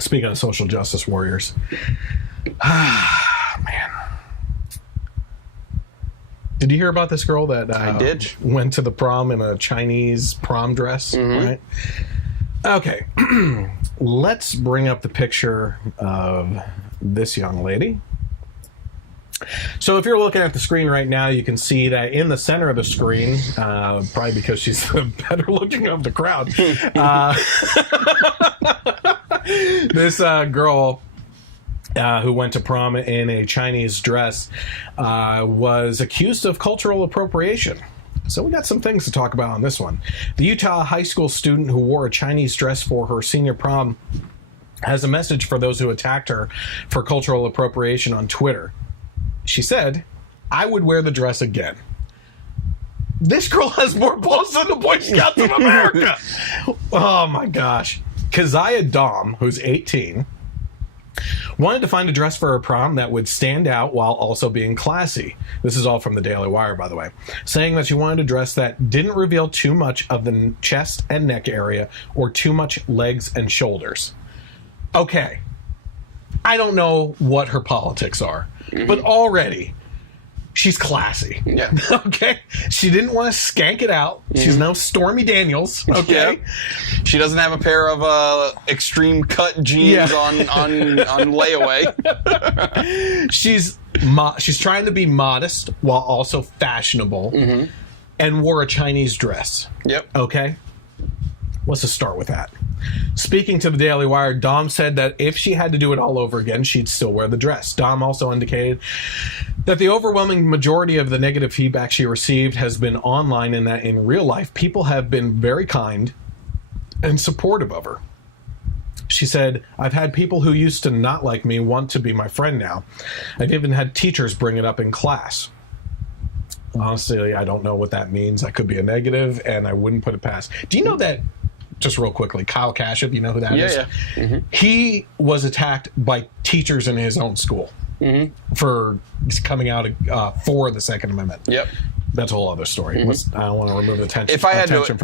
Speaking of social justice warriors. Man. Did you hear about this girl that I did. Went to the prom in a Chinese prom dress? Mm-hmm. Right? Okay. Let's bring up the picture of this young lady. So if you're looking at the screen right now, you can see that in the center of the screen, probably because she's the better looking of the crowd, this girl who went to prom in a Chinese dress was accused of cultural appropriation. So we got some things to talk about on this one. The Utah high school student who wore a Chinese dress for her senior prom has a message for those who attacked her for cultural appropriation on Twitter. She said, "I would wear the dress again." This girl has more balls than the Boy Scouts of America. Oh my gosh. Keziah Dom, who's 18, wanted to find a dress for her prom that would stand out while also being classy. This is all from the Daily Wire, by the way. Saying that she wanted a dress that didn't reveal too much of the chest and neck area or too much legs and shoulders. Okay. I don't know what her politics are, but already she's classy. Yeah. Okay? She didn't want to skank it out. She's no Stormy Daniels. Okay? Yep. She doesn't have a pair of extreme cut jeans on layaway. She's trying to be modest while also fashionable and wore a Chinese dress. Yep. Okay? Let's just start with that. Speaking to the Daily Wire, Dom said that if she had to do it all over again, she'd still wear the dress. Dom also indicated that the overwhelming majority of the negative feedback she received has been online, and that in real life, people have been very kind and supportive of her. She said, "I've had people who used to not like me want to be my friend now. I've even had teachers bring it up in class." Honestly, I don't know what that means. That could be a negative, and I wouldn't put it past. Do you know that, just real quickly, Kyle Kashup, you know who that is? Yeah. Mm-hmm. He was attacked by teachers in his own school for coming out for the Second Amendment. Yep. That's a whole other story. I don't want to remove the attention from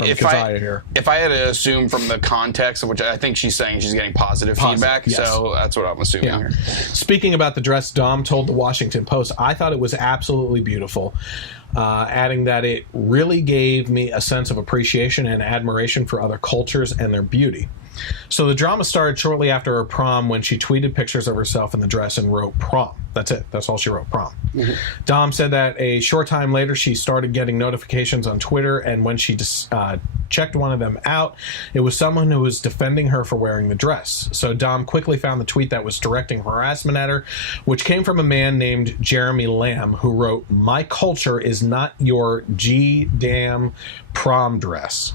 if Keziah here. If I had to assume from the context of which I think she's saying she's getting positive feedback, yes. So that's what I'm assuming here. Speaking about the dress, Dom told the Washington Post, "I thought it was absolutely beautiful," adding that it really gave me a sense of appreciation and admiration for other cultures and their beauty. So the drama started shortly after her prom when she tweeted pictures of herself in the dress and wrote prom. That's it. That's all she wrote, prom. Dom said that a short time later she started getting notifications on Twitter, and when she checked one of them out, it was someone who was defending her for wearing the dress. So Dom quickly found the tweet that was directing harassment at her, which came from a man named Jeremy Lamb, who wrote, "My culture is not your G-damn prom dress."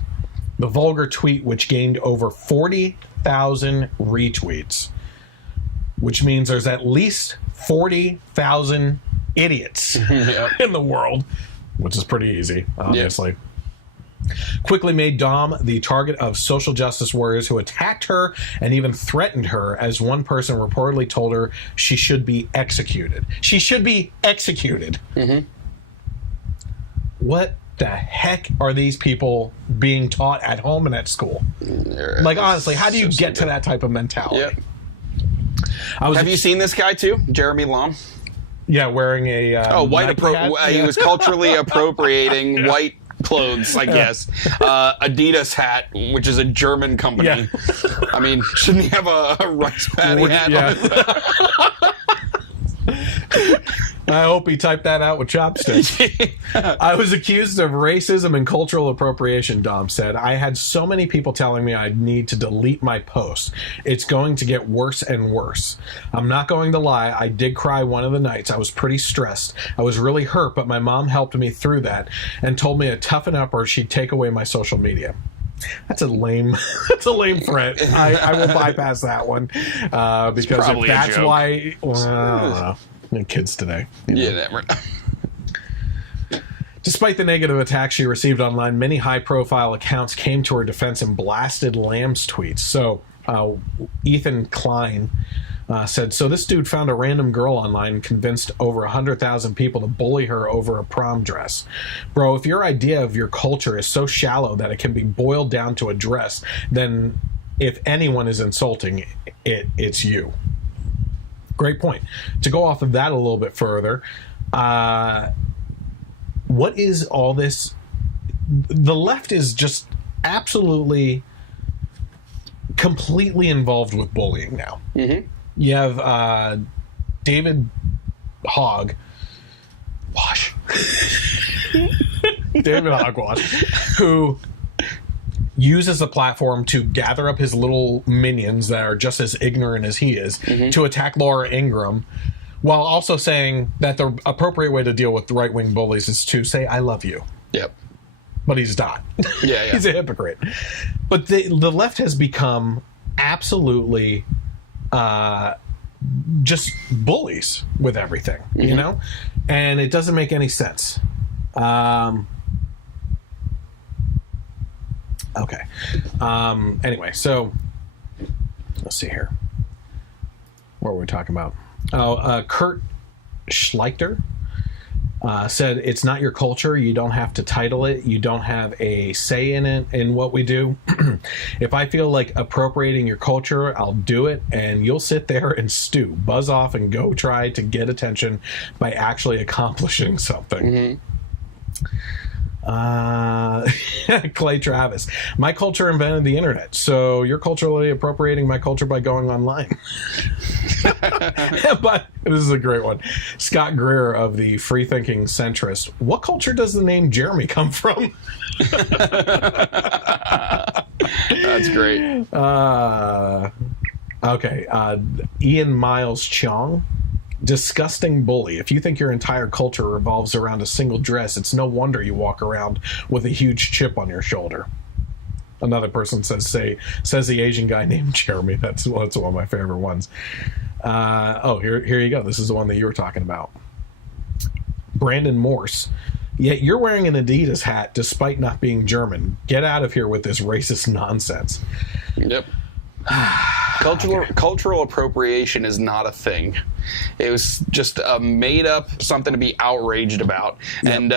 The vulgar tweet, which gained over 40,000 retweets, which means there's at least 40,000 idiots in the world, which is pretty easy, obviously. Quickly made Dom the target of social justice warriors who attacked her and even threatened her, as one person reportedly told her she should be executed. She should be executed. What the heck are these people being taught at home and at school? Like, honestly, how do you get to that type of mentality? Have you seen this guy too, Jeremy Lamb? Yeah, wearing a white he was culturally appropriating white clothes, I guess. Adidas hat, which is a German company. Yeah. I mean, shouldn't he have a rice paddy hat on his head? I hope he typed that out with chopsticks. "I was accused of racism and cultural appropriation," Dom said. "I had so many people telling me I'd need to delete my post. It's going to get worse and worse. I'm not going to lie, I did cry one of the nights. I was pretty stressed. I was really hurt, but my mom helped me through that and told me to toughen up or she'd take away my social media." That's a lame threat. I will bypass that one because if that's why, well, I don't know. Kids today. Never. Despite the negative attacks she received online, many high-profile accounts came to her defense and blasted Lamb's tweets. So Ethan Klein said, "So this dude found a random girl online and convinced over 100,000 people to bully her over a prom dress. Bro, if your idea of your culture is so shallow that it can be boiled down to a dress, then if anyone is insulting it's you. Great point. To go off of that a little bit further, what is all this? The left is just absolutely, completely involved with bullying now. Mm-hmm. You have David Hogwash. David Hogwash, who uses the platform to gather up his little minions that are just as ignorant as he is to attack Laura Ingraham, while also saying that the appropriate way to deal with right-wing bullies is to say, I love you. Yep. But he's not. Yeah. He's a hypocrite. But the left has become absolutely just bullies with everything, you know? And it doesn't make any sense. Okay. Anyway, so let's see here. What were we talking about? Kurt Schleicher said, it's not your culture. You don't have to title it. You don't have a say in it, in what we do. If I feel like appropriating your culture, I'll do it, and you'll sit there and stew, buzz off, and go try to get attention by actually accomplishing something. Clay Travis, my culture invented the internet, so you're culturally appropriating my culture by going online. But this is a great one. Scott Greer of the Free Thinking Centrist, what culture does the name Jeremy come from? That's great. Okay, Ian Miles Chong, disgusting bully. If you think your entire culture revolves around a single dress, it's no wonder you walk around with a huge chip on your shoulder. Another person says the Asian guy named Jeremy. That's one of my favorite ones. Here you go. This is the one that you were talking about. Brandon Morse. Yet you're wearing an Adidas hat despite not being German. Get out of here with this racist nonsense. Yep. Cultural appropriation is not a thing. It was just made up something to be outraged about. Yep. And,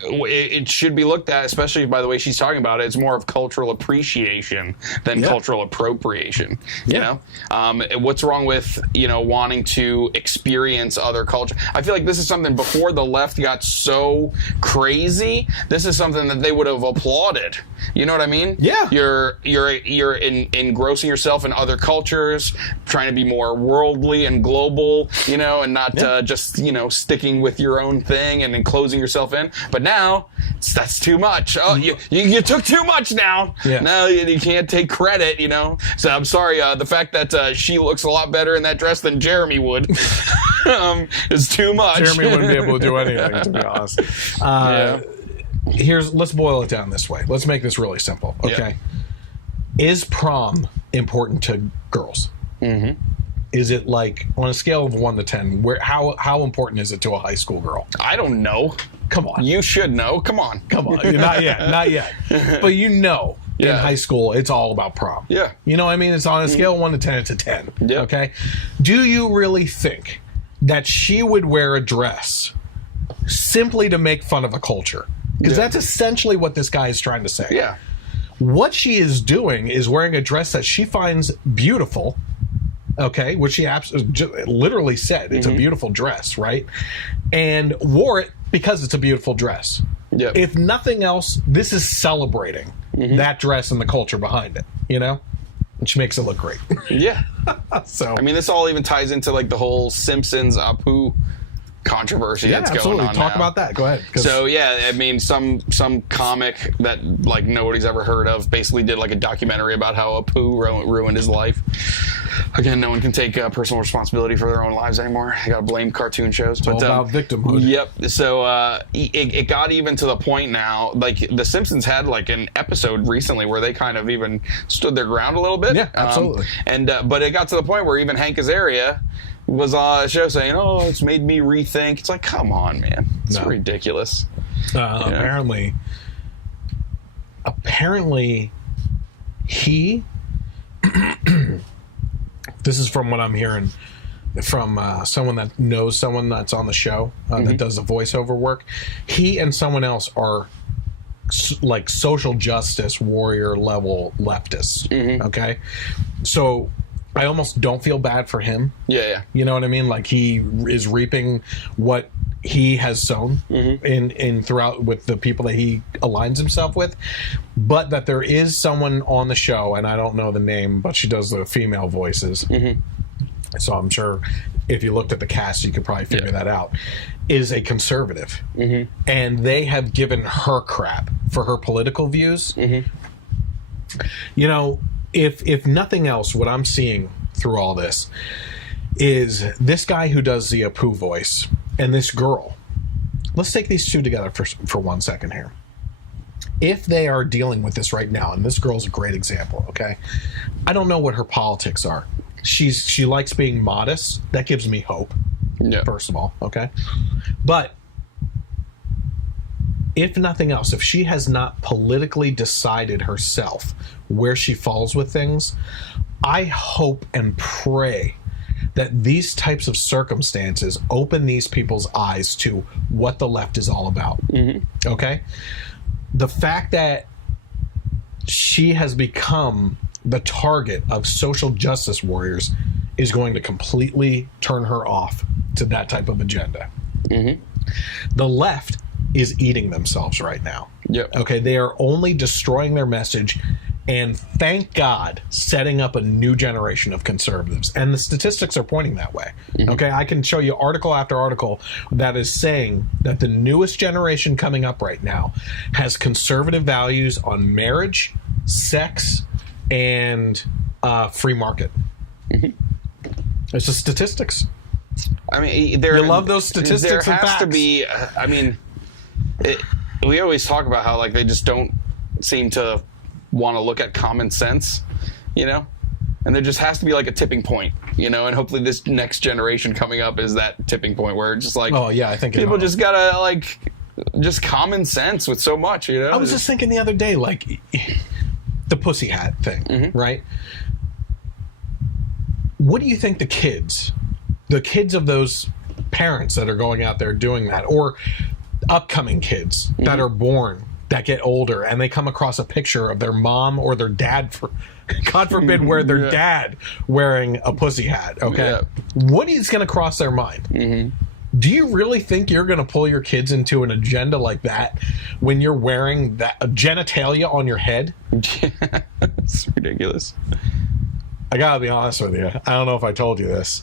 it should be looked at, especially by the way she's talking about it, it's more of cultural appreciation than cultural appropriation. You know? What's wrong with, wanting to experience other culture? I feel like this is something before the left got so crazy, this is something that they would have applauded. You know what I mean? Yeah. You're engrossing yourself in other cultures, trying to be more worldly and global, and not just, sticking with your own thing and enclosing yourself in. But now, that's too much. Oh, you took too much now. Yeah. Now you can't take credit, So I'm sorry, the fact that she looks a lot better in that dress than Jeremy would is too much. Jeremy wouldn't be able to do anything, to be honest. Let's boil it down this way. Let's make this really simple, okay? Is prom important to girls? Mm-hmm. Is it like, on a scale of 1 to 10, how important is it to a high school girl? I don't know. Come on. You should know. Come on. Not yet. But in high school, it's all about prom. Yeah. You know what I mean? It's on a scale of 1 to 10, it's a 10. Yeah. Okay? Do you really think that she would wear a dress simply to make fun of a culture? Because that's essentially what this guy is trying to say. Yeah. What she is doing is wearing a dress that she finds beautiful, okay, which she literally said it's a beautiful dress, right? And wore it because it's a beautiful dress. Yep. If nothing else, this is celebrating that dress and the culture behind it, which makes it look great. Yeah. So I mean, this all even ties into like the whole Simpsons Apu controversy that's going on. Talk about that. Go ahead. So I mean, some comic that like nobody's ever heard of basically did like a documentary about how Apu ruined his life. Again, no one can take personal responsibility for their own lives anymore. You gotta blame cartoon shows. It's all about victimhood. Yep. So it got even to the point now, like the Simpsons had like an episode recently where they kind of even stood their ground a little bit. Yeah, absolutely. But it got to the point where even Hank Azaria was on a show saying, "Oh, it's made me rethink." It's like, come on, man, it's ridiculous. Apparently, he. This is from what I'm hearing from someone that knows someone that's on the show that does the voiceover work. He and someone else are like social justice warrior level leftists. Okay, so I almost don't feel bad for him. Yeah. You know what I mean? Like, he is reaping what he has sown in throughout with the people that he aligns himself with. But that there is someone on the show, and I don't know the name, but she does the female voices. So I'm sure if you looked at the cast, you could probably figure that out, is a conservative. And they have given her crap for her political views. You know, if nothing else, what I'm seeing through all this is this guy who does the Apu voice and this girl. Let's take these two together for 1 second here. If they are dealing with this right now, and this girl's a great example, okay? I don't know what her politics are. She likes being modest. That gives me hope, first of all, okay? But if nothing else, if she has not politically decided herself where she falls with things, I hope and pray that these types of circumstances open these people's eyes to what the left is all about. Okay? The fact that she has become the target of social justice warriors is going to completely turn her off to that type of agenda. The left is eating themselves right now. Okay, they are only destroying their message and, thank God, setting up a new generation of conservatives. And the statistics are pointing that way. Okay, I can show you article after article that is saying that the newest generation coming up right now has conservative values on marriage, sex, and free market. It's the statistics. I mean, you love those statistics. There and has facts. to be. I mean, we always talk about how like they just don't seem to want to look at common sense, you know. And there just has to be like a tipping point, you know. And hopefully, this next generation coming up is that tipping point where it's just like, oh yeah, I think people just gotta like just common sense with so much, you know. I was just thinking the other day, like the pussy hat thing, right? What do you think the kids of those parents that are going out there doing that, or upcoming kids that are born, that get older, and they come across a picture of their mom or their dad, God forbid, where their dad wearing a pussy hat, okay? What is going to cross their mind? Do you really think you're going to pull your kids into an agenda like that when you're wearing that genitalia on your head? It's ridiculous. I gotta be honest with you. I don't know if I told you this.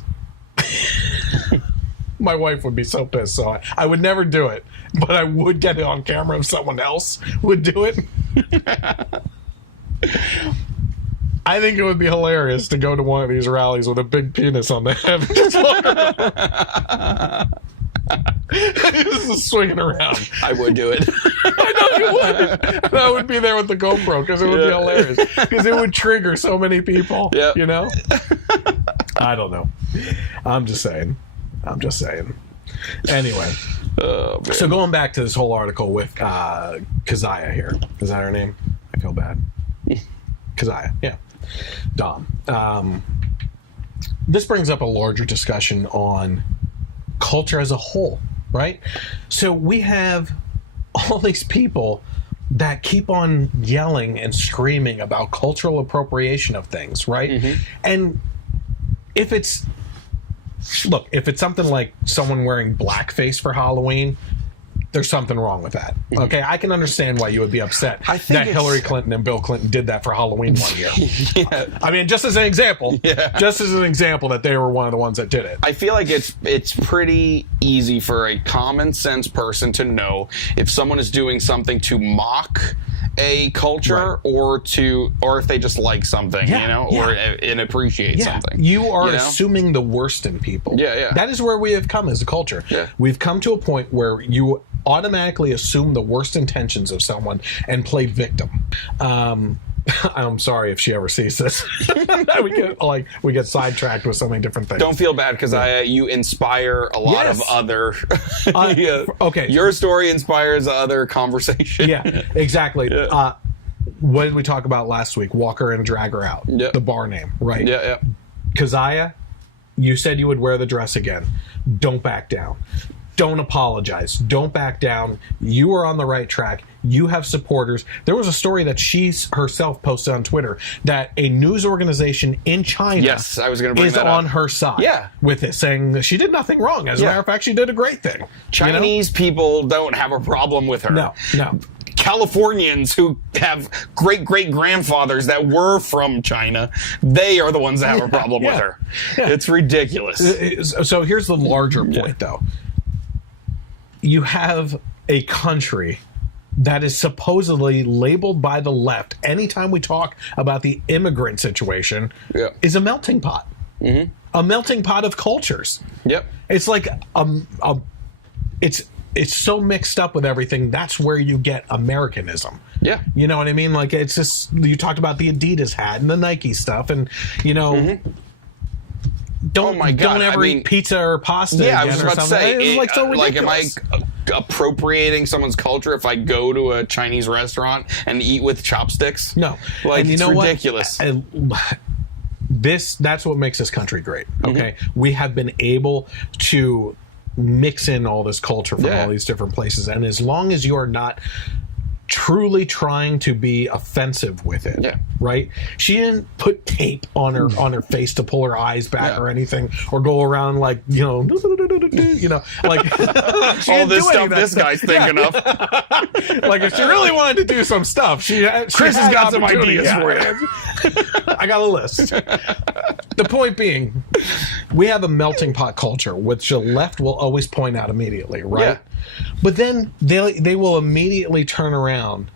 My wife would be so pissed, so I would never do it. But I would get it on camera if someone else would do it. I think it would be hilarious to go to one of these rallies with a big penis on the head. Just swinging around. I would do it. I know you would. And I would be there with the GoPro because it would be hilarious. Because it would trigger so many people. You know? I don't know. I'm just saying. Anyway. So going back to this whole article with Keziah here. Is that her name? I feel bad. Keziah, yeah. Dom. This brings up a larger discussion on culture as a whole, right? So we have all these people that keep on yelling and screaming about cultural appropriation of things, right? And if it's something like someone wearing blackface for Halloween, there's something wrong with that. Okay, I can understand why you would be upset that Hillary Clinton and Bill Clinton did that for Halloween one year. I mean, just as an example, that they were one of the ones that did it. I feel like it's pretty easy for a common sense person to know if someone is doing something to mock a culture or if they just like something, you know, or and appreciate something. You are assuming the worst in people. That is where we have come as a culture. We've come to a point where you automatically assume the worst intentions of someone and play victim. I'm sorry if she ever sees this. we get sidetracked with so many different things. Don't feel bad because you inspire a lot of other. Okay, your story inspires other conversation. Yeah, exactly. What did we talk about last week? Walk her and drag her out. The bar name, right? Keziah, you said you would wear the dress again. Don't back down. Don't apologize. Don't back down. You are on the right track. you have supporters. There was a story that she herself posted on Twitter that a news organization in China Yes, I was going to bring is that on up. her side Yeah. with this, saying that she did nothing wrong. As a matter of fact, she did a great thing. Chinese people don't have a problem with her. No. Californians who have great-great-grandfathers that were from China, they are the ones that have a problem with her. Yeah. It's ridiculous. So here's the larger point, though. You have a country that is supposedly labeled by the left, anytime we talk about the immigrant situation, is a melting pot. Mm-hmm. A melting pot of cultures. Yep. It's like it's so mixed up with everything. That's where you get Americanism. Yeah. You know what I mean? Like, it's just, you talked about the Adidas hat and the Nike stuff, and, you know, don't ever eat pizza or pasta again I was about to say, it's like so ridiculous. Am I appropriating someone's culture if I go to a Chinese restaurant and eat with chopsticks? No. Like, and you it's know ridiculous. That's what makes this country great. Okay. We have been able to mix in all this culture from all these different places, and as long as you are not truly trying to be offensive with it, right? She didn't put tape on her face to pull her eyes back or anything, or go around like like all this stuff this guy's thinking of. Like, if she really wanted to do some stuff, Chris has got some ideas for you. I got a list. The point being, we have a melting pot culture, which the left will always point out immediately, right? Yeah. But then they will immediately turn around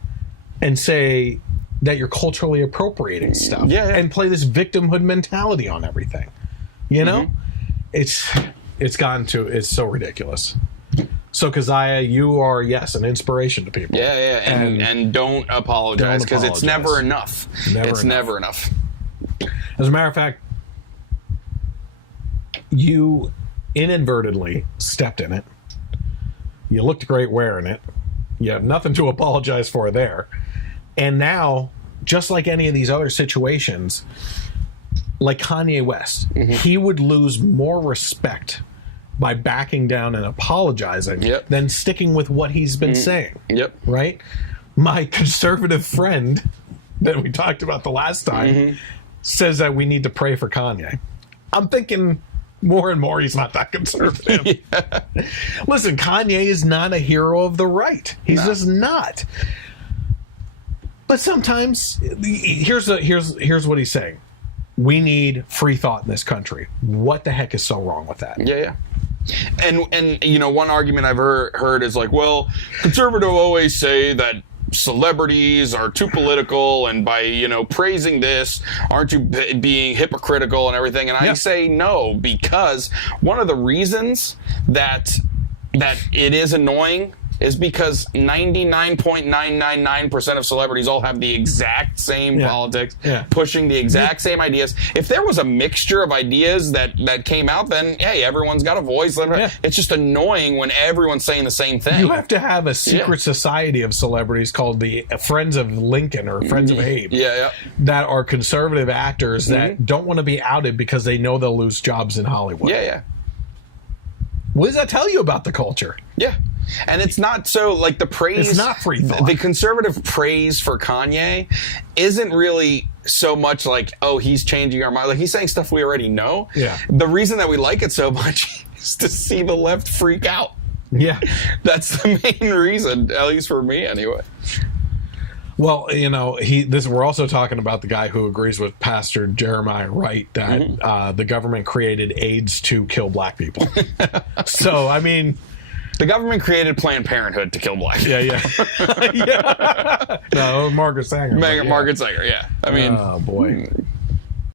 and say that you're culturally appropriating stuff, and play this victimhood mentality on everything. You know, it's so ridiculous. So, Keziah, you are, yes, an inspiration to people. Yeah, and don't apologize, because it's never enough. Never enough. As a matter of fact, you inadvertently stepped in it. You looked great wearing it. You have nothing to apologize for there. And now, just like any of these other situations, like Kanye West, he would lose more respect by backing down and apologizing than sticking with what he's been saying. Yep. Right? My conservative friend that we talked about the last time says that we need to pray for Kanye. I'm thinking more and more he's not that conservative. Listen, Kanye is not a hero of the right. He's just not. But sometimes, here's what he's saying. We need free thought in this country. What the heck is so wrong with that? Yeah. And you know, one argument I've heard is like, well, conservatives always say that celebrities are too political, and by, you know, praising this, aren't you being hypocritical and everything? And I say no, because one of the reasons that it is annoying is because 99.999% of celebrities all have the exact same politics, pushing the exact same ideas. If there was a mixture of ideas that came out, then, hey, everyone's got a voice. It's just annoying when everyone's saying the same thing. You have to have a secret society of celebrities called the Friends of Lincoln or Friends of Abe that are conservative actors that don't want to be outed because they know they'll lose jobs in Hollywood. What does that tell you about the culture? And it's not so, like, the praise... It's not free thought. The conservative praise for Kanye isn't really so much like, oh, he's changing our mind. Like, he's saying stuff we already know. The reason that we like it so much is to see the left freak out. That's the main reason, at least for me, anyway. Well, you know, we're also talking about the guy who agrees with Pastor Jeremiah Wright that the government created AIDS to kill black people. So, I mean... The government created Planned Parenthood to kill black people. No, Margaret Sanger. Margaret Sanger, I mean... Oh, boy.